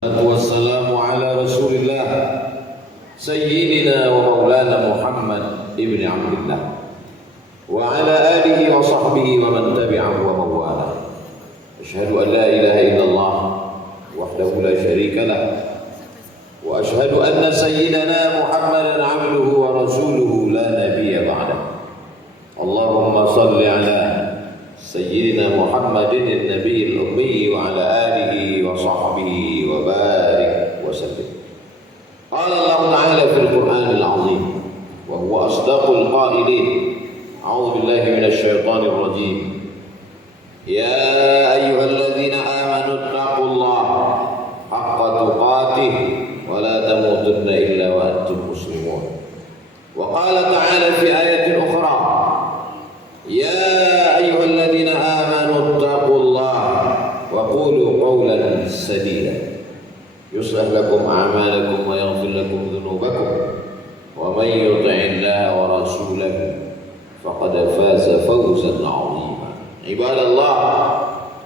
والسلام على رسول الله سيدنا ومولانا محمد ابن عبد الله وعلى آله وصحبه ومن تبعه ومن والاه. أشهد أن لا إله إلا الله وحده لا شريك له وأشهد أن سيدنا محمدا عبده ورسوله لا نبي بعده. اللهم صل على سيدنا محمد النبي الأمي وعلى آله وصحبه وبارك وسلم. قال الله تعالى في القرآن العظيم وهو أصدق القائلين: أعوذ بالله من الشيطان الرجيم. يا أيها الذين آمنوا اتقوا الله حق تقاته ولا تموتن إلا وأنتم مسلمون. وقال تعالى في آية أخرى: يا أيها الذين آمنوا اتقوا الله وقولوا قولا سديدا يصلح لكم أعمالكم ويغفر لكم ذنوبكم ومن يطع الله ورسوله فقد فاز فوزا عظيما. عباد الله،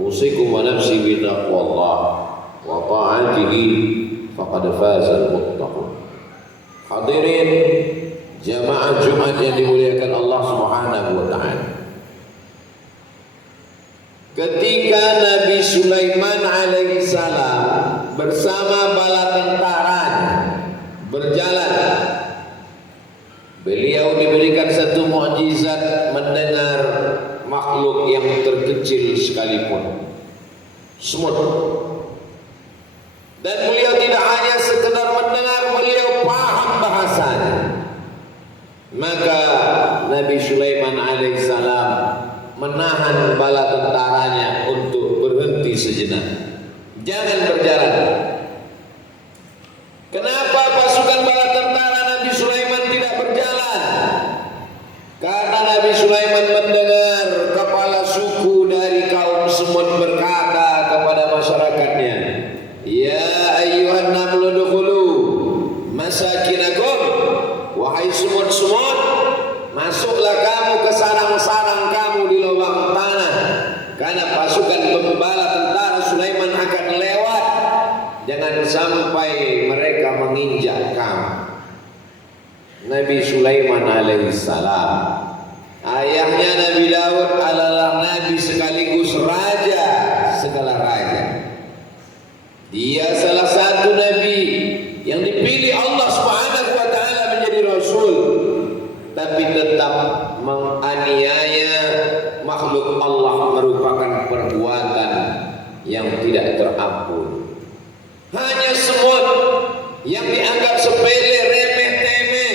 أوصيكم ونفسي بتقوى الله وطاعته فقد فاز المتقون. Hadirin jamaah Jumat yang dimuliakan Allah Subhanahu wa taala. Ketika Nabi Sulaiman alaihissalam bersama bala tentaranya berjalan, beliau diberikan satu mukjizat mendengar makhluk yang terkecil sekalipun, semut. Dan beliau tidak hanya sekedar mendengar, beliau paham bahasanya. Maka Nabi Sulaiman alaihissalam menahan bala tentaranya untuk berhenti sejenak. Jangan berjalan. Kenapa pasukan bala tentara Nabi Sulaiman tidak berjalan? Karena Nabi Sulaiman mendengar kepala suku dari kaum semut berkata kepada masyarakatnya, "Ya ayyuhan namlu dukhulu masakinakum." Wahai semut-semut, masuklah kamu ke sarang-sarang kamu di lubang tanah, karena pasukan pembala tentara Sulaiman akan lewat. Jangan sampai mereka menginjak kamu. Nabi Sulaiman alaihissalam, ayahnya Nabi Daud adalah nabi sekaligus raja segala raja. Dia salah satu nabi yang dipilih Allah Subhanahu wa taala menjadi rasul, tapi tetap menganiaya makhluk Allah merupakan perbuatan yang tidak terampun. Hanya semut yang dianggap sepele, remeh temeh.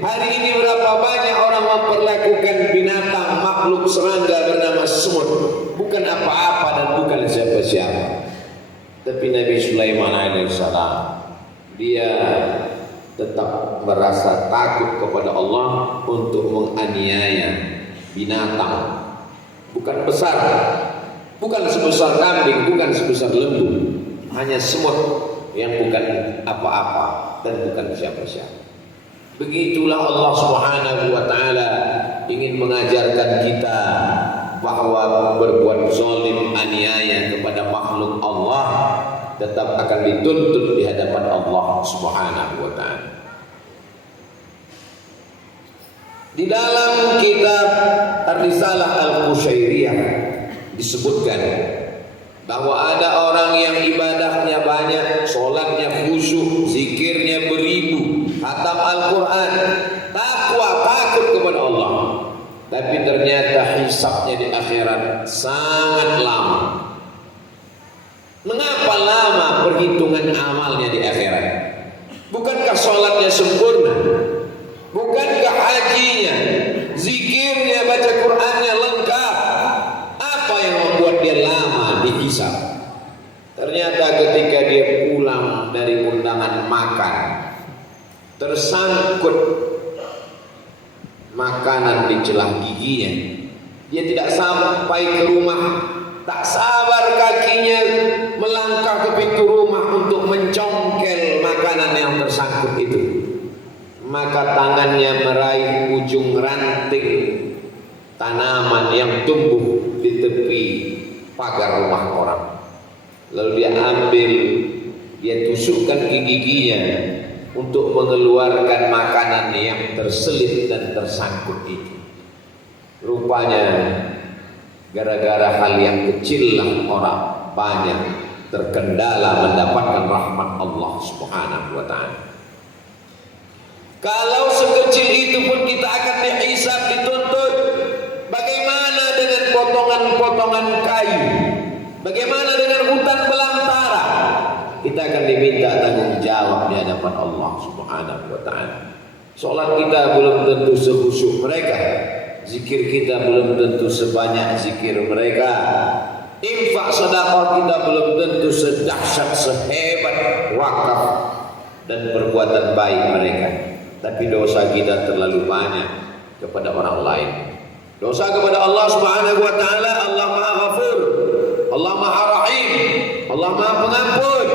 Hari ini berapa banyak orang memperlakukan binatang, makhluk serangga bernama semut bukan apa-apa dan bukan siapa-siapa. Tapi Nabi Sulaiman alaihissalam, dia tetap merasa takut kepada Allah untuk menganiaya binatang, bukan besar, bukan sebesar kambing, bukan sebesar lembu, hanya semut yang bukan apa-apa dan bukan siapa-siapa. Begitulah Allah Subhanahu wa taala ingin mengajarkan kita bahwa berbuat zalim, aniaya kepada makhluk Allah tetap akan dituntut di hadapan Allah Subhanahu wa taala. Di dalam kitab Ar-Risalah Al-Qushairiyah disebutkan bahwa ada orang yang ibadahnya banyak, sholatnya khusyuk, zikirnya beribu, khatam Al-Quran, takwa, takut kepada Allah, tapi ternyata hisabnya di akhirat sangat lama. Mengapa lama perhitungan amalnya di akhirat? Bukankah sholatnya sempurna? Bukankah hajinya, zikirnya, baca Qur'annya lengkap? Apa yang membuat dia lama dihisab? Ternyata ketika dia pulang dari undangan makan, tersangkut makanan di celah giginya, dia tidak sampai ke rumah. Tak sabar kakinya melangkah ke pintu rumah untuk mencongkel makanan yang tersangkut itu. Maka tangannya meraih ujung ranting tanaman yang tumbuh di tepi pagar rumah orang. Lalu dia ambil menusukkan giginya untuk mengeluarkan makanan yang terselip dan tersangkut itu. Rupanya gara-gara hal yang kecil lah orang banyak terkendala mendapatkan rahmat Allah Subhanahu wa ta'ala. Kalau sekecil itu pun kita akan dihisab, dituntut. Bagaimana dengan potongan-potongan kayu? Bagaimana dengan hutan belantara? Kita akan diminta tanggung jawab di hadapan Allah Subhanahu wa ta'ala. Salat kita belum tentu sekhusyuk mereka, zikir kita belum tentu sebanyak zikir mereka, infak sedekah kita belum tentu sedahsyat sehebat wakaf dan perbuatan baik mereka. Tapi dosa kita terlalu banyak kepada orang lain. Dosa kepada Allah Subhanahu wa ta'ala, Allah Maha Ghafur, Allah Maha Rahim, Allah Maha Pengampun,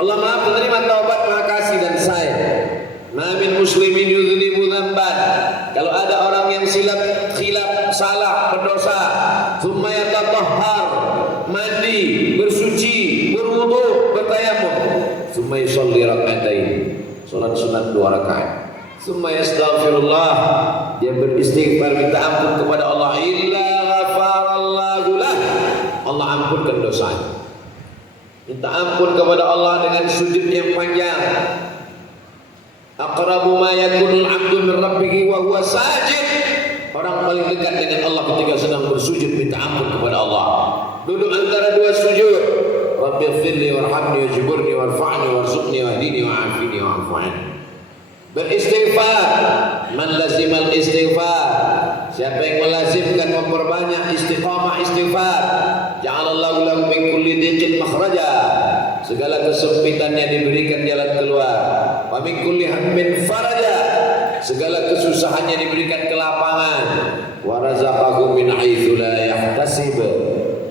Allah Maha Penerima taubat, Maha Kasih dan Sayang. Ma min muslimin yudhnibu dzamban. Kalau ada orang yang khilaf, salah, berdosa, tsumma yatatahhar, mandi, bersuci, berwudu, bertayamum, tsumma yusalli rak'atain, salat sunat 2 rakaat. Tsumma yastaghfirullah, dia beristighfar minta ampun kepada Allah, illa ghafarallahu lah, Allah ampunkan dosanya. Minta ampun kepada Allah dengan sujud yang panjang. Aqrabu ma yakunul 'abdu min rabbih wa huwa sajid. Orang paling dekat dengan Allah ketika sedang bersujud minta ampun kepada Allah. Duduk antara dua sujud. Rabbighfirli warhamni wajburni warfa'ni warzuqni wahdini wa'afini wa'fu 'anni. Beristighfar, man lazimal istighfar, siapa yang melazimkan memperbanyak istiqamah istighfar, ja'alallahu lahu min kulli dhiqin makhraja, segala kesempitannya diberikan jalan keluar, wa min kulli hammin faraja, segala kesusahannya diberikan kelapangan, wa razaqahu min haitsu la yahtasib,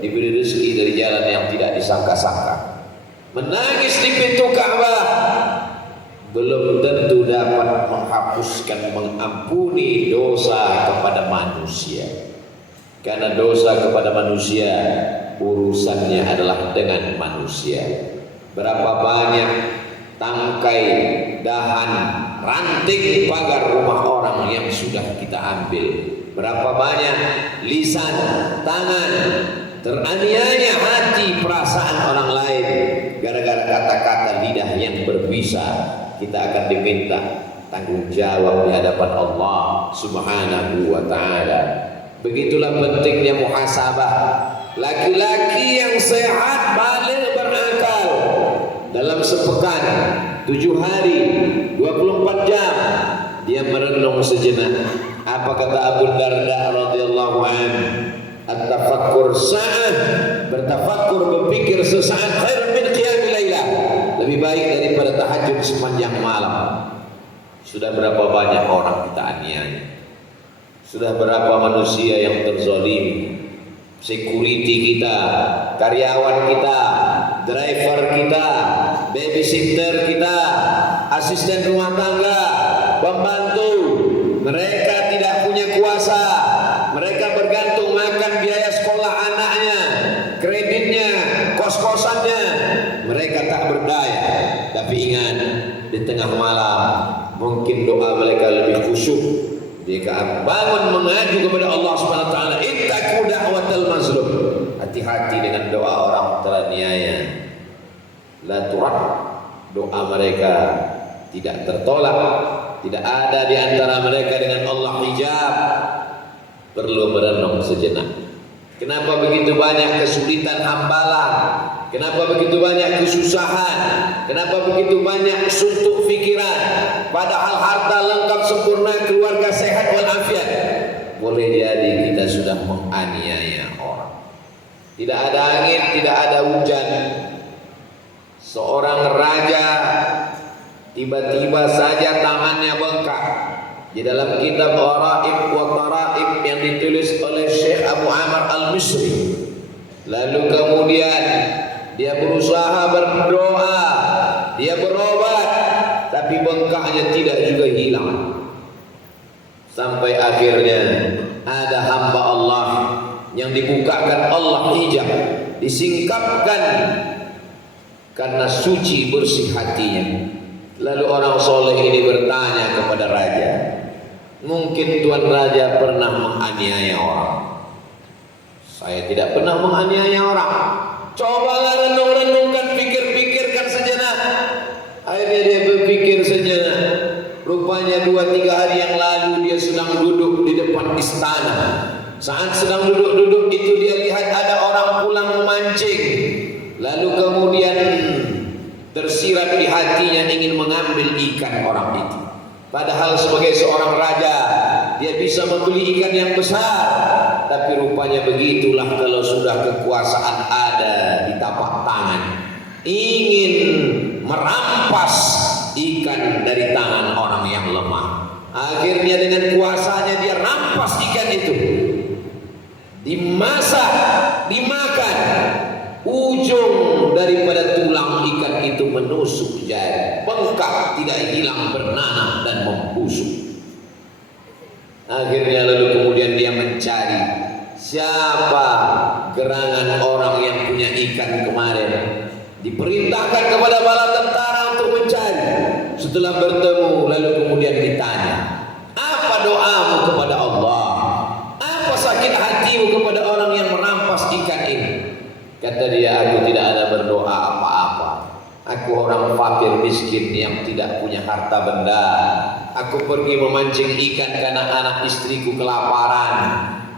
diberi rezeki dari jalan yang tidak disangka-sangka. Menangis di pintu Ka'bah belum tentu dapat menghapuskan, mengampuni dosa kepada manusia. Karena dosa kepada manusia urusannya adalah dengan manusia. Berapa banyak tangkai, dahan, ranting pagar rumah orang yang sudah kita ambil. Berapa banyak lisan, tangan, teraniaya hati, perasaan orang lain gara-gara kata-kata lidah yang berbisa. Kita akan diminta tanggung jawab di hadapan Allah Subhanahu wa ta'ala. Begitulah pentingnya muhasabah. Laki-laki yang sehat, baligh, berakal, dalam sepekan 7 hari 24 jam dia merenung sejenak. Apa kata Abu Darda radhiyallahu anhu? At-tafakkur sa'ah, bertafakkur, berpikir sesaat, khairun min qiyamil lailah, lebih baik daripada tahajud sepanjang malam. Sudah berapa banyak orang kita aniaya? Sudah berapa manusia yang terzalimi? Security kita, karyawan kita, driver kita, babysitter kita, asisten rumah tangga, pembantu, mereka tidak punya kuasa. Mereka bergantung makan biaya sekolah anaknya, kreditnya, kos-kosannya. Mereka tak berdaya. Tapi ingat, di tengah malam mungkin doa mereka lebih khusyuk. Jika bangun mengaju kepada Allah Subhanahu wa taala, ittaqu da'watal mazlum. Hati-hati dengan doa orang teraniaya. La turad, doa mereka tidak tertolak. Tidak ada di antara mereka dengan Allah hijab. Perlu merenung sejenak. Kenapa begitu banyak kesulitan hambalan? Kenapa begitu banyak kesusahan? Kenapa begitu banyak suntuk pikiran? Padahal harta lengkap sempurna, keluarga sehat walafiat. Boleh jadi kita sudah menganiaya orang. Tidak ada angin, tidak ada hujan. Seorang raja tiba-tiba saja tangannya bengkak. Di dalam kitab Gharaib wa Taraib yang ditulis oleh Syekh Abu Amr Al-Misri, lalu kemudian dia berusaha berdoa, dia berobat, tapi bengkaknya tidak juga hilang. Sampai akhirnya ada hamba Allah yang dibukakan Allah hijab, disingkapkan karena suci bersih hatinya. Lalu orang soleh ini bertanya kepada raja, mungkin Tuan Raja pernah menganiaya orang? Saya tidak pernah menganiaya orang. Cobalah renung-renungkan, pikir-pikirkan sejenak. Akhirnya dia berpikir sejenak. Rupanya 2-3 hari yang lalu dia sedang duduk di depan istana. Saat sedang duduk-duduk itu dia lihat ada orang pulang memancing. Lalu kemudian tersirat di hatinya ingin mengambil ikan orang itu. Padahal sebagai seorang raja dia bisa membeli ikan yang besar. Tapi rupanya begitulah kalau sudah kekuasaan ada di tapak tangan, ingin merampas ikan dari tangan orang yang lemah. Akhirnya dengan kuasanya dia rampas ikan itu, dimasak, dimakan. Ujung daripada tulang ikan itu menusuk jari, bengkak, tidak hilang, bernanah dan membusuk. Akhirnya lalu kemudian dia mencari siapa gerangan orang yang punya ikan kemarin. Diperintahkan kepada bala tentara untuk mencari. Setelah bertemu lalu kemudian ditanya, apa doamu kepada Allah? Apa sakit hatimu kepada orang yang merampas ikan ini? Kata dia, aku tidak ada berdoa apa-apa. Aku orang fakir miskin yang tidak punya harta benda. Aku pergi memancing ikan karena anak istriku kelaparan.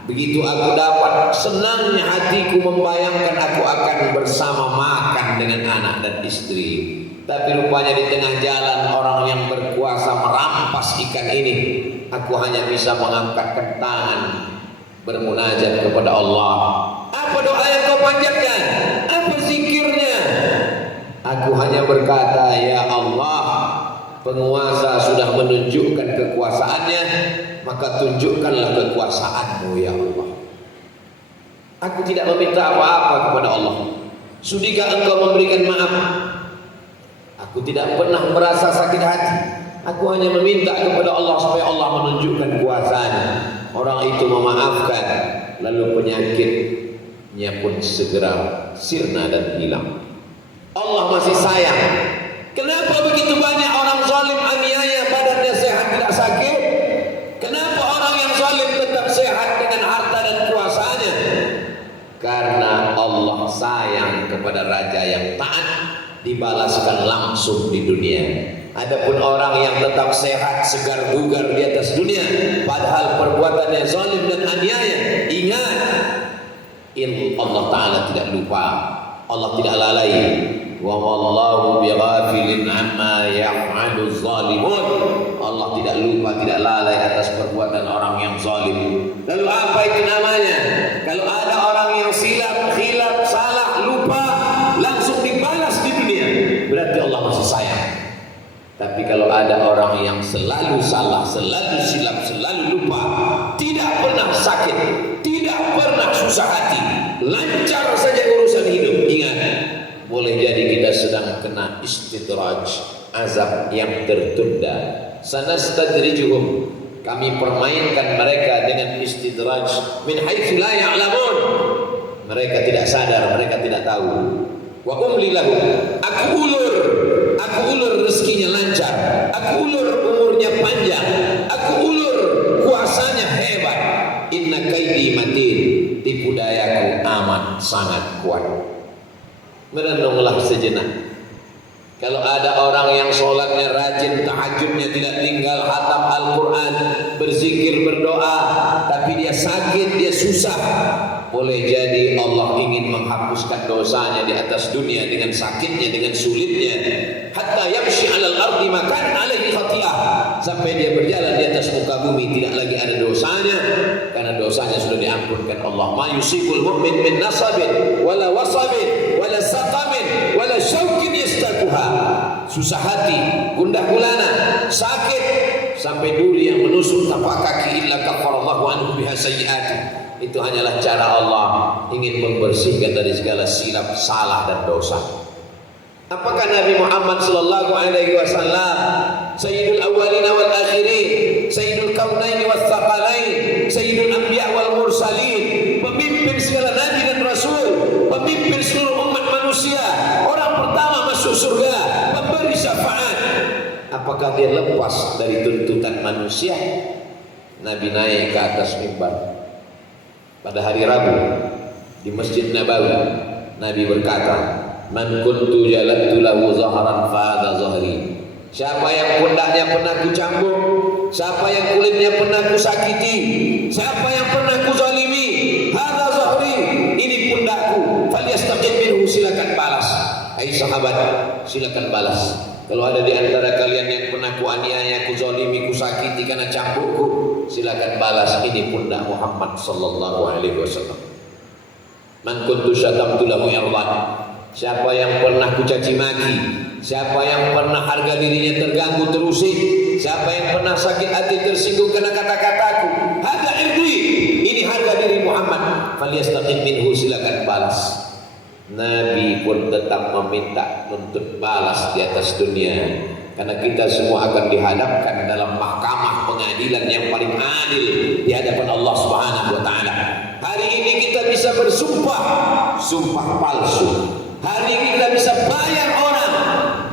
Begitu aku dapat, senangnya hatiku membayangkan aku akan bersama makan dengan anak dan istri. Tapi rupanya di tengah jalan orang yang berkuasa merampas ikan ini. Aku hanya bisa mengangkatkan tangan bermunajat kepada Allah. Apa doa yang kau panjatkan? Apa zikirnya? Aku hanya berkata, ya Allah, penguasa sudah menunjukkan kekuasaannya, maka tunjukkanlah kekuasaanmu ya Allah. Aku tidak meminta apa-apa kepada Allah. Sudikah engkau memberikan maaf? Aku tidak pernah merasa sakit hati. Aku hanya meminta kepada Allah supaya Allah menunjukkan kuasanya. Orang itu memaafkan, lalu penyakitnya pun segera sirna dan hilang. Allah masih sayang. Kenapa begitu banyak orang zalim aniaya badannya sehat tidak sakit? Kenapa orang yang zalim tetap sehat dengan harta dan kuasanya? Karena Allah sayang kepada raja yang taat, dibalaskan langsung di dunia. Adapun orang yang tetap sehat, segar bugar di atas dunia, padahal perbuatannya zalim dan aniaya, ingat, Allah Ta'ala tidak lupa, Allah tidak lalai. Wa wallahu bighafilin amma yaf'alu zalimun. Allah tidak lupa, tidak lalai atas perbuatan orang yang zalim. Lalu apa itu namanya? Kalau ada orang yang silap, khilaf, salah, lupa, langsung dibalas di dunia, berarti Allah masih sayang. Tapi kalau ada orang yang selalu salah, selalu silap, selalu lupa, tidak pernah sakit, tidak pernah susah hati, lancar saja urusan hidup, ingat, boleh jadi kita sedang kena istidraj, azab yang tertunda. Sanastadrijuhum, kami permainkan mereka dengan istidraj min haitsu la ya'lamun. Mereka tidak sadar, mereka tidak tahu. Wa umli lahum, aku ulur rezekinya lancar, aku ulur umurnya panjang, aku ulur kuasanya hebat. Inna kaidi matin, tipu dayaku amat sangat kuat. Merenunglah sejenak. Kalau ada orang yang sholatnya rajin, tahajudnya tidak tinggal, khatam Al-Quran, berzikir, berdoa, tapi dia sakit, dia susah, boleh jadi Allah ingin menghapuskan dosanya di atas dunia dengan sakitnya, dengan sulitnya. Hatta yamshi 'alal ardi makan 'alaihi khati'ah, sampai dia berjalan di atas muka bumi tidak lagi ada dosanya, karena dosanya sudah diampunkan Allah. Ma yusibul mu'min min nasabin wala wasabin wala saqamin wala syaukin yastaquha. Susah hati, gundah gulana, sakit, sampai duri yang menusuk tapak kaki, illa kafarallahu anhu biha sayyi'ati. Itu hanyalah cara Allah ingin membersihkan dari segala silap, salah dan dosa. Apakah Nabi Muhammad sallallahu alaihi wasallam sayyidul awwalin wal akhirin, sayyidul kaunaini was tsaqalain, sayyidul anbiya wal mursalin, pemimpin segala nabi dan rasul, pemimpin seluruh umat manusia, orang pertama masuk surga, memberi syafaat. Apakah dia lepas dari tuntutan manusia? Nabi naik ke atas mimbar pada hari Rabu di Masjid Nabawi. Nabi berkata, "Man kuntu jalattu lahu zahran fa hadha zahri." Siapa yang pundaknya pernah kucambuk, siapa yang kulitnya pernah kusakiti, siapa yang pernah kuzalimi, hadza zahri, ini pundakku. Falyastaqim minhu, silakan balas. Hai sahabat, silakan balas. Kalau ada di antara kalian yang pernah kuaniaya, kuzalimi, kusakiti karena cambukku, silakan balas. Ini pundak Muhammad sallallahu alaihi wasallam. Man kuntu syatamtu lahu irdan. Siapa yang pernah kucaci maki, siapa yang pernah harga dirinya terganggu, terusik, siapa yang pernah sakit hati, tersinggung karena kata-kataku, hadza irdi, ini harga diri Muhammad, falyastaqim minhu, silakan balas. Nabi pun tetap meminta untuk balas di atas dunia, karena kita semua akan dihadapkan dalam mahkamah pengadilan yang paling adil di hadapan Allah Subhanahu wa taala. Hari ini kita bisa bersumpah, sumpah palsu. Hari ini kita bisa bayar orang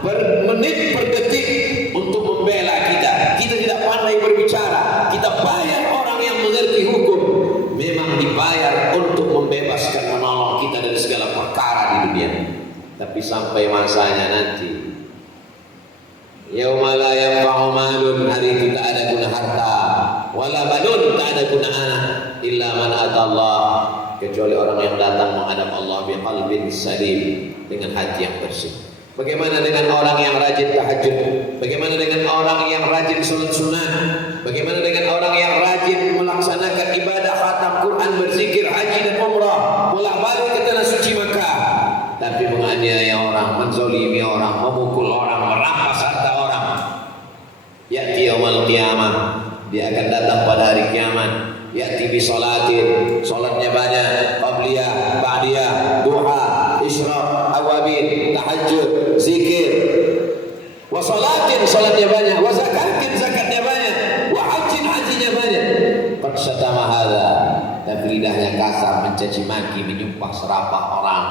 per menit per detik untuk membela kita. Kita tidak pandai berbicara, kita bayar orang yang mengerti hukum. Memang dibayar untuk membebaskan, menolong kita dari segala perkara di dunia. Tapi sampai masanya nanti, yauma la yanfa'u malun, hari itu tak ada guna harta, wala banun, tak ada guna anak, illa man atallah, kecuali orang yang datang menghadap Allah biqalbin salim, dengan hati yang bersih. Bagaimana dengan orang yang rajin tahajud? Bagaimana dengan orang yang rajin salat sunnah? Bagaimana dengan orang yang rajin melaksanakan ibadah khatam Quran, berzikir, haji dan umrah, bolak-balik ke tanah suci Makkah, tapi menganiaya orang, menzalimi orang, memukul orang, merampas harta orang? Ya'ti yaumul qiyamah, dia akan datang pada hari kiamat. Ya'ti bi salatin, salatnya banyak, qabliyah, ba'diyah, duha, isyraq, awabin, tahajud, zikir. Wa salatin, salatnya banyak, wa zakatin, zakatnya banyak, wa hajjin, hajinya banyak. Qad syatama hadza, tapi lidahnya kasar, mencaci maki, menyumpah serapah orang.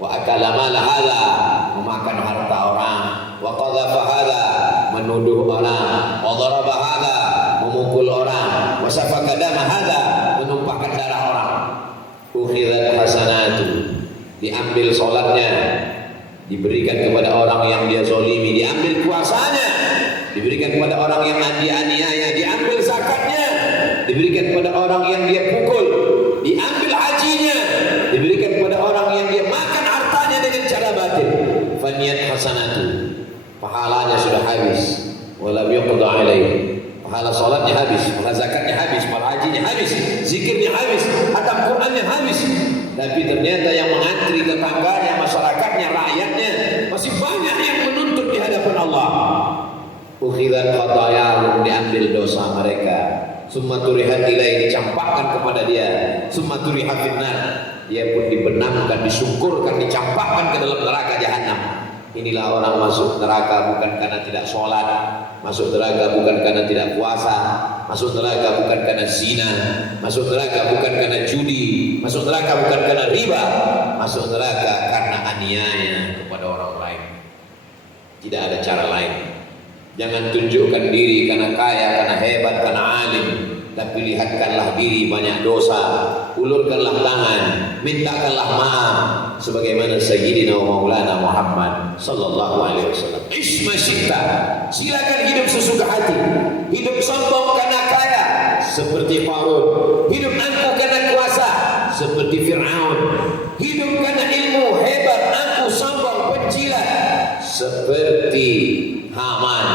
Wa akala mala hadza, memakan harta orang. Wa qadhafa hadza, menuduh orang. Wa daraba hadza, memukul orang. Wa safaka dama hadza, menumpahkan darah orang. Ukhidat hasanatu, diambil sholatnya, diberikan kepada orang yang dia zolimi, diambil puasanya, diberikan kepada orang yang dia aniaya, diambil zakatnya, diberikan kepada orang yang dia pukul, diambil hajinya, diberikan kepada orang yang dia makan hartanya dengan cara batil. Faniyat hasanatu, pahalanya sudah habis, walam yuqda alaihi, pahala sholatnya habis, pahala zakatnya habis, pahala hajinya habis, zikirnya habis, khatam Qurannya habis. Tapi ternyata yang mengantri tetangganya, masyarakatnya, rakyatnya masih banyak yang menuntut di hadapan Allah. Ukhidat khatayahum, diambil dosa mereka. Summa turihat ilaihi, dicampakkan kepada dia. Summa turihat finnar, dia pun dibenamkan, disungkurkan, dicampakkan ke dalam neraka jahanam. Inilah orang masuk neraka bukan karena tidak sholat, masuk neraka bukan karena tidak puasa, masuk neraka bukan karena zina, masuk neraka bukan karena judi, masuk neraka bukan karena riba, masuk neraka karena aniaya kepada orang lain. Tidak ada cara lain. Jangan tunjukkan diri karena kaya, karena hebat, karena alim, tapi lihatkanlah diri banyak dosa, ulurkanlah tangan, mintakanlah maaf, sebagaimana Sayyidina Maulana Muhammad sallallahu alaihi wasallam. Isma syita, silakan hidup sesuka hati. Hidup sombong karena kaya seperti Qarun, hidup angkuh karena kuasa seperti Fir'aun, hidup karena ilmu hebat, angkuh, sombong, penjilat seperti Haman,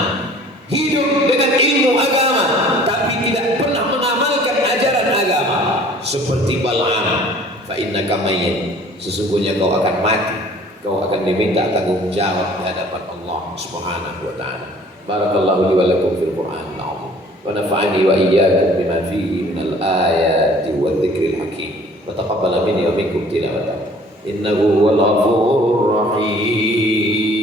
hidup dengan ilmu agama tapi tidak pernah mengamalkan ajaran agama seperti Bal'am. Fa innaka mayyit, sesungguhnya kau akan mati, kau akan diminta tanggung jawab di hadapan Allah Subhanahu wa taala. Barakallahu li wa lakum fil Qur'anil azim wa nafa'ani wa iyyakum bima fihi minal ayati wadh-dhikril hakim wa taqabbala minni wa minkum tilawatahu innahu huwal ghafurur rahim.